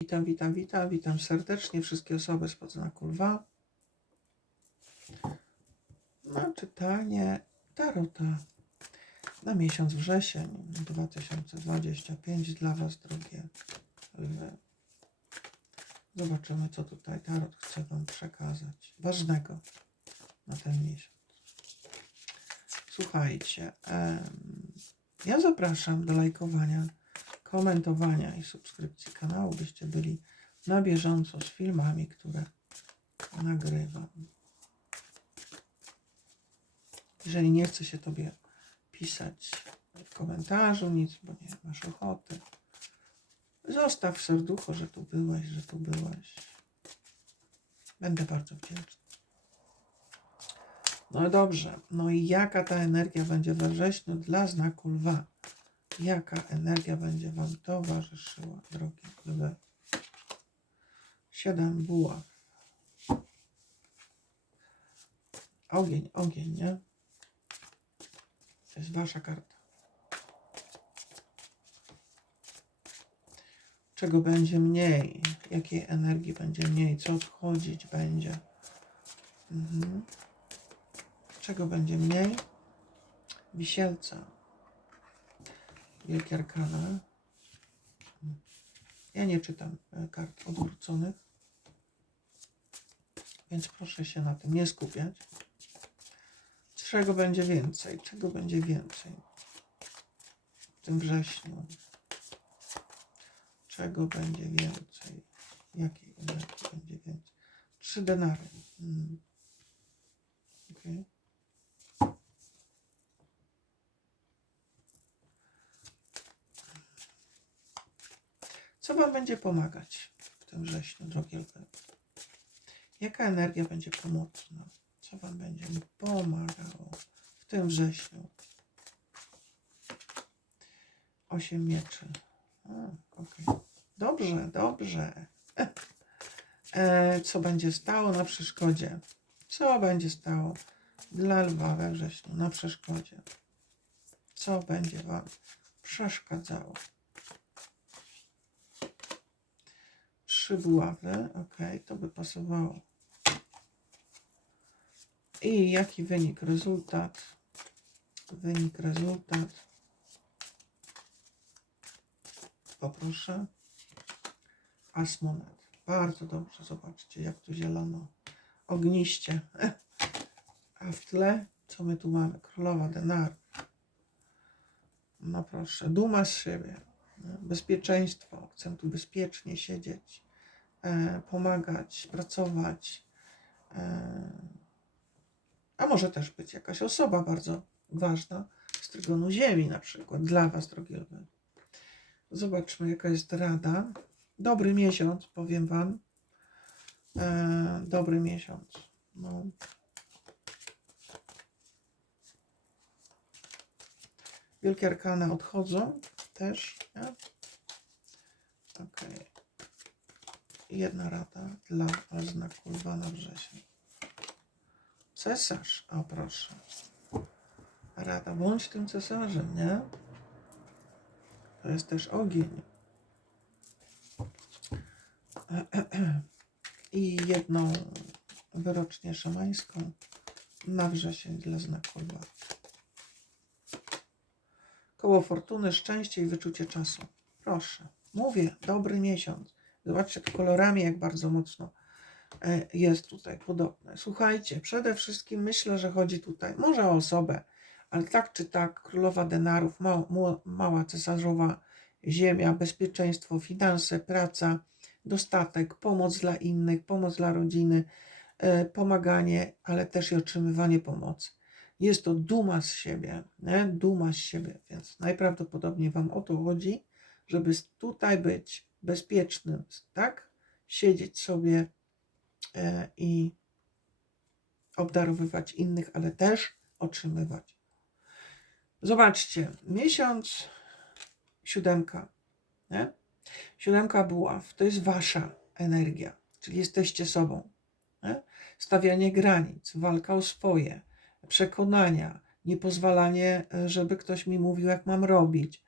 Witam, witam, witam, witam serdecznie wszystkie osoby spod znaku lwa. Na czytanie Tarota na miesiąc wrzesień 2025 dla Was, drogie lwy. Zobaczymy, co tutaj Tarot chce Wam przekazać ważnego na ten miesiąc. Słuchajcie, ja zapraszam do lajkowania, komentowania i subskrypcji kanału, byście byli na bieżąco z filmami, które nagrywam. Jeżeli nie chce się Tobie pisać w komentarzu nic, bo nie masz ochoty, zostaw serducho, że tu byłeś, że tu byłeś. Będę bardzo wdzięczny. No dobrze, no i jaka ta energia będzie we wrześniu dla znaku lwa? Jaka energia będzie Wam towarzyszyła, drogie lwy? Siedem buław. Ogień, ogień, nie? To jest Wasza karta. Czego będzie mniej? Jakiej energii będzie mniej? Co odchodzić będzie? Mhm. Czego będzie mniej? Wisielca. Wielkie arkana. Ja nie czytam e, kart odwróconych, więc proszę się na tym nie skupiać. Czego będzie więcej? Czego będzie więcej w tym wrześniu? Czego będzie więcej? Jakiej energii będzie więcej? Trzy denary. Mm. Okay. Co Wam będzie pomagać w tym wrześniu, drogie lwy? Jaka energia będzie pomocna? Co Wam będzie pomagało w tym wrześniu? Osiem mieczy. A, okej. Dobrze, dobrze. E, co będzie stało na przeszkodzie? Co będzie stało dla lwa we wrześniu na przeszkodzie? Co będzie Wam przeszkadzało? Trzy buławy, ok, to by pasowało. I jaki wynik, rezultat? Wynik, rezultat. Poproszę. As monet. Bardzo dobrze, zobaczcie, jak tu zielono. Ogniście. A w tle, co my tu mamy? Królowa denarów. No proszę, duma z siebie. Bezpieczeństwo. Chcę tu bezpiecznie siedzieć, pomagać, pracować. E, a może też być jakaś osoba bardzo ważna z trygonu Ziemi na przykład. Dla Was, drogie lwy. Zobaczmy, jaka jest rada. Dobry miesiąc, powiem Wam. E, dobry miesiąc. No. Wielkie arkana odchodzą też. Jedna rada dla znaku lwa na wrzesień. Cesarz, o proszę. Rada, bądź tym cesarzem, nie? To jest też ogień. I jedną wyrocznie szamańską na wrzesień dla znaku lwa. Koło fortuny, szczęście i wyczucie czasu. Proszę, mówię, dobry miesiąc. Zobaczcie kolorami, jak bardzo mocno e, jest tutaj podobne. Słuchajcie, przede wszystkim myślę, że chodzi tutaj może o osobę, ale tak czy tak, królowa denarów, ma, mu- mała cesarzowa ziemia, bezpieczeństwo, finanse, praca, dostatek, pomoc dla innych, pomoc dla rodziny, e, pomaganie, ale też i otrzymywanie pomocy. Jest to duma z siebie, nie? duma z siebie, więc najprawdopodobniej Wam o to chodzi, żeby tutaj być bezpiecznym, tak? Siedzieć sobie e, i obdarowywać innych, ale też otrzymywać. Zobaczcie, miesiąc siódemka, nie? Siódemka buław, to jest wasza energia, czyli jesteście sobą. Nie? Stawianie granic, walka o swoje, przekonania, niepozwalanie, e, żeby ktoś mi mówił, jak mam robić,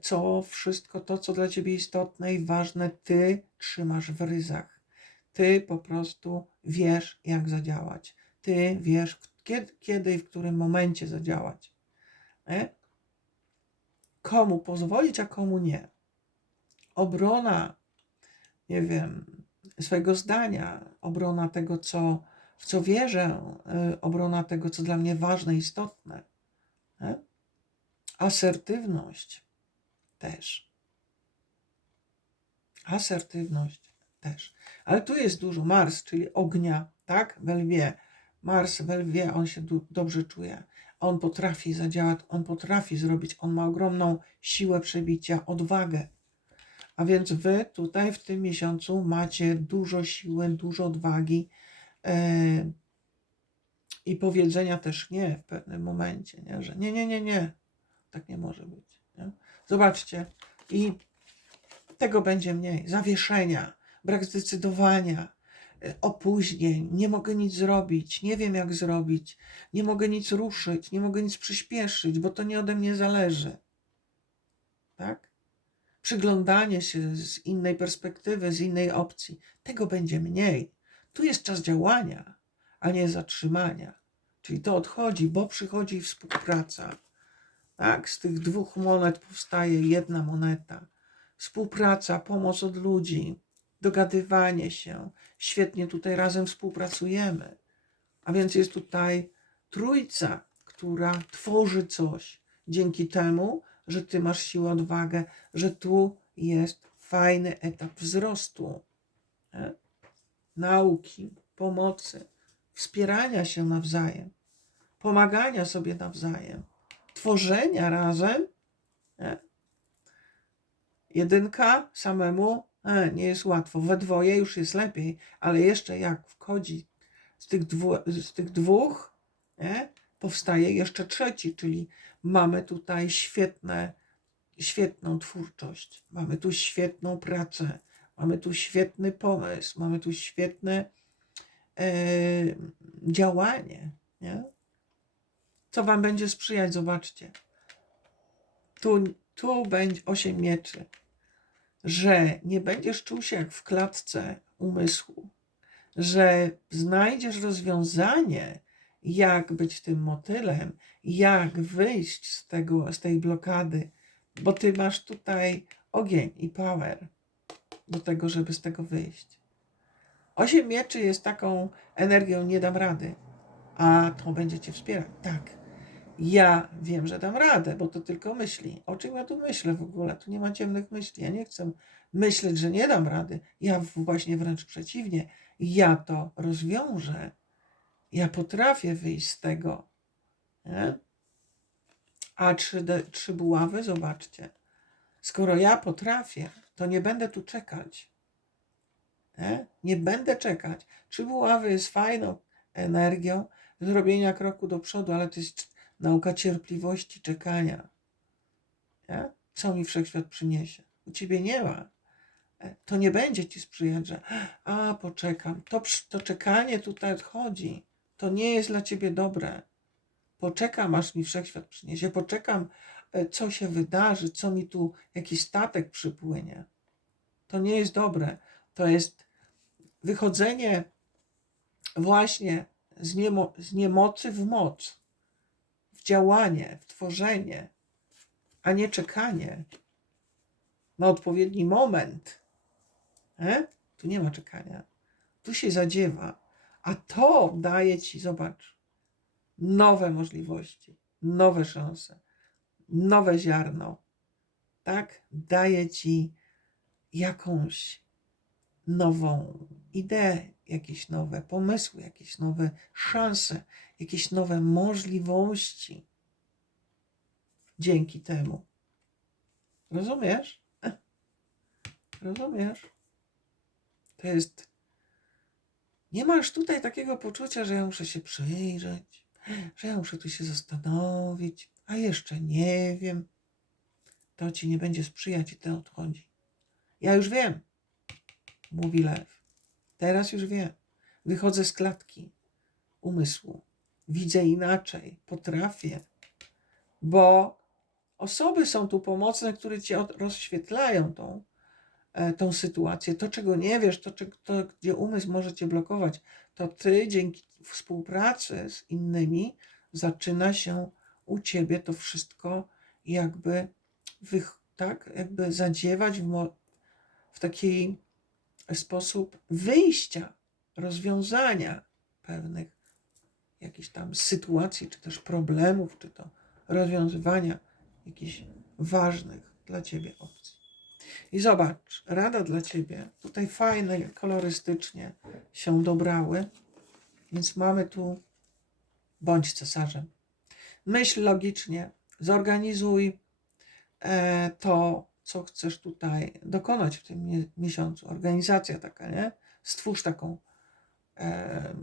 co wszystko to, co dla ciebie istotne i ważne, ty trzymasz w ryzach. Ty po prostu wiesz, jak zadziałać. Ty wiesz, kiedy, kiedy i w którym momencie zadziałać. Nie? Komu pozwolić, a komu nie. Obrona, nie wiem, swojego zdania, obrona tego, co, w co wierzę, y, obrona tego, co dla mnie ważne, istotne. Nie? Asertywność też. Asertywność też. Ale tu jest dużo Mars, czyli ognia, tak? We lwie. Mars we lwie, on się dobrze czuje. On potrafi zadziałać, on potrafi zrobić, on ma ogromną siłę przebicia, odwagę. A więc wy tutaj w tym miesiącu macie dużo siły, dużo odwagi e, i powiedzenia też nie w pewnym momencie, nie? że nie, nie, nie, nie, tak nie może być. Zobaczcie, i tego będzie mniej. Zawieszenia, brak zdecydowania, e, opóźnień, nie mogę nic zrobić, nie wiem jak zrobić, nie mogę nic ruszyć, nie mogę nic przyspieszyć, bo to nie ode mnie zależy. Tak? Przyglądanie się z innej perspektywy, z innej opcji, tego będzie mniej. Tu jest czas działania, a nie zatrzymania. Czyli to odchodzi, bo przychodzi współpraca. Tak? Z tych dwóch monet powstaje jedna moneta. Współpraca, pomoc od ludzi, dogadywanie się. Świetnie tutaj razem współpracujemy. A więc jest tutaj trójca, która tworzy coś dzięki temu, że ty masz siłę, odwagę, że tu jest fajny etap wzrostu, nie? nauki, pomocy, wspierania się nawzajem, pomagania sobie nawzajem, tworzenia razem. Nie? Jedynka samemu e, nie jest łatwo. We dwoje już jest lepiej, ale jeszcze jak wchodzi z tych, dwu, z tych dwóch, nie? powstaje jeszcze trzeci, czyli mamy tutaj świetne, świetną twórczość, mamy tu świetną pracę, mamy tu świetny pomysł, mamy tu świetne e, działanie. Nie? Co Wam będzie sprzyjać, zobaczcie. Tu, tu będzie osiem mieczy, że nie będziesz czuł się jak w klatce umysłu, że znajdziesz rozwiązanie, jak być tym motylem, jak wyjść z, tego, z tej blokady, bo ty masz tutaj ogień i power do tego, żeby z tego wyjść. Osiem mieczy jest taką energią, nie dam rady, a to będzie cię wspierać. Tak, ja wiem, że dam radę, bo to tylko myśli. O czym ja tu myślę w ogóle? Tu nie ma ciemnych myśli. Ja nie chcę myśleć, że nie dam rady. Ja właśnie wręcz przeciwnie. Ja to rozwiążę. Ja potrafię wyjść z tego. Nie? A trzy, trzy buławy, zobaczcie. Skoro ja potrafię, to nie będę tu czekać. Nie, nie będę czekać. Trzy buławy jest fajną energią zrobienia kroku do przodu, ale to jest nauka cierpliwości, czekania. Nie? Co mi wszechświat przyniesie? U ciebie nie ma. E, To nie będzie ci sprzyjać, że a poczekam. To, to czekanie tutaj odchodzi. To nie jest dla ciebie dobre. Poczekam, aż mi wszechświat przyniesie. Poczekam, e, co się wydarzy, co mi tu, jaki statek przypłynie. To nie jest dobre. To jest wychodzenie właśnie z, niemo, z niemocy w moc, działanie, w tworzenie, a nie czekanie na odpowiedni moment. E? Tu nie ma czekania. Tu się zadziewa. A to daje ci, zobacz, nowe możliwości, nowe szanse, nowe ziarno. Tak? Daje ci jakąś nową ideę, jakieś nowe pomysły, jakieś nowe szanse, jakieś nowe możliwości. Dzięki temu. Rozumiesz? Rozumiesz? To jest. Nie masz tutaj takiego poczucia, że ja muszę się przyjrzeć, że ja muszę tu się zastanowić, a jeszcze nie wiem. To ci nie będzie sprzyjać i to odchodzi. Ja już wiem, mówi lew. Teraz już wiem. Wychodzę z klatki umysłu. Widzę inaczej, potrafię, bo osoby są tu pomocne, które ci od- rozświetlają tą, e, tą sytuację. To, czego nie wiesz, to, to, gdzie umysł może cię blokować, to ty dzięki współpracy z innymi zaczyna się u ciebie to wszystko jakby, wych, tak, jakby zadziewać w, w taki sposób wyjścia, rozwiązania pewnych jakichś tam sytuacji, czy też problemów, czy to rozwiązywania jakichś ważnych dla ciebie opcji. I zobacz, rada dla ciebie. Tutaj fajne, kolorystycznie się dobrały, więc mamy tu bądź cesarzem. Myśl logicznie, zorganizuj e, to, co chcesz tutaj dokonać w tym mie- miesiącu. Organizacja taka, nie? Stwórz taką, e,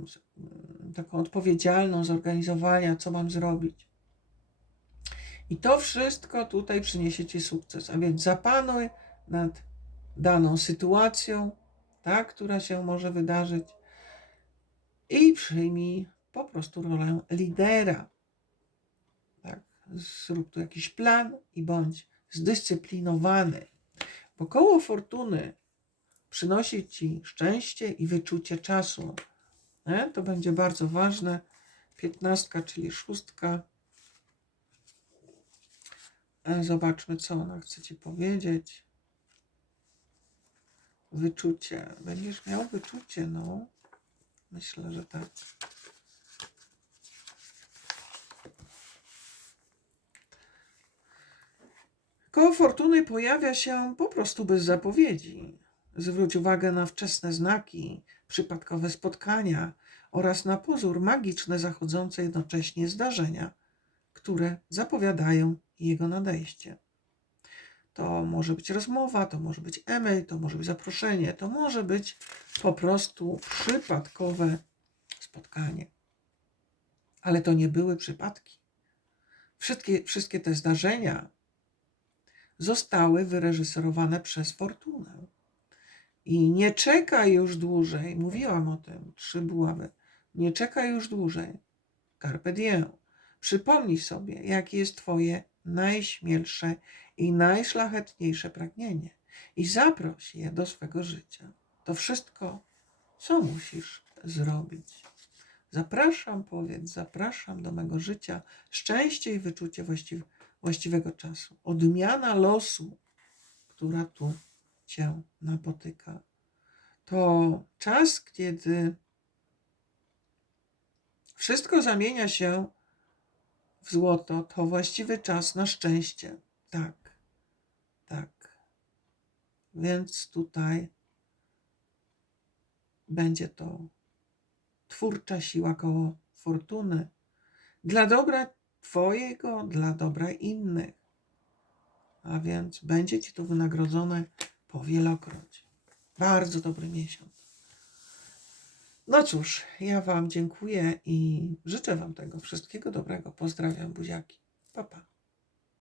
taką odpowiedzialną zorganizowania, co mam zrobić. I to wszystko tutaj przyniesie Ci sukces. A więc zapanuj nad daną sytuacją, tak, która się może wydarzyć i przyjmij po prostu rolę lidera. Tak? Zrób tu jakiś plan i bądź zdyscyplinowany, bo koło fortuny przynosi ci szczęście i wyczucie czasu. Nie? To będzie bardzo ważne. Piętnastka, czyli szóstka. E, Zobaczmy, co ona chce ci powiedzieć. Wyczucie. Będziesz miał wyczucie, no. Myślę, że tak. Koło fortuny pojawia się po prostu bez zapowiedzi. Zwróć uwagę na wczesne znaki, przypadkowe spotkania oraz na pozór magiczne zachodzące jednocześnie zdarzenia, które zapowiadają jego nadejście. To może być rozmowa, to może być e-mail, to może być zaproszenie, to może być po prostu przypadkowe spotkanie. Ale to nie były przypadki. Wszystkie, wszystkie te zdarzenia zostały wyreżyserowane przez Fortunę. I nie czekaj już dłużej, mówiłam o tym, trzy buławy, nie czekaj już dłużej. Carpe diem. Przypomnij sobie, jakie jest Twoje najśmielsze i najszlachetniejsze pragnienie i zaproś je do swego życia. To wszystko, co musisz zrobić. Zapraszam, powiedz, zapraszam do mego życia szczęście i wyczucie właściw- właściwego czasu. Odmiana losu, która tu cię napotyka. To czas, kiedy wszystko zamienia się w złoto, to właściwy czas na szczęście. Tak, tak. Więc tutaj będzie to twórcza siła koło fortuny dla dobra Twojego, dla dobra innych. A więc będzie Ci to wynagrodzone powielokroć. Bardzo dobry miesiąc. No cóż, ja Wam dziękuję i życzę Wam tego wszystkiego dobrego. Pozdrawiam buziaki. Pa, pa.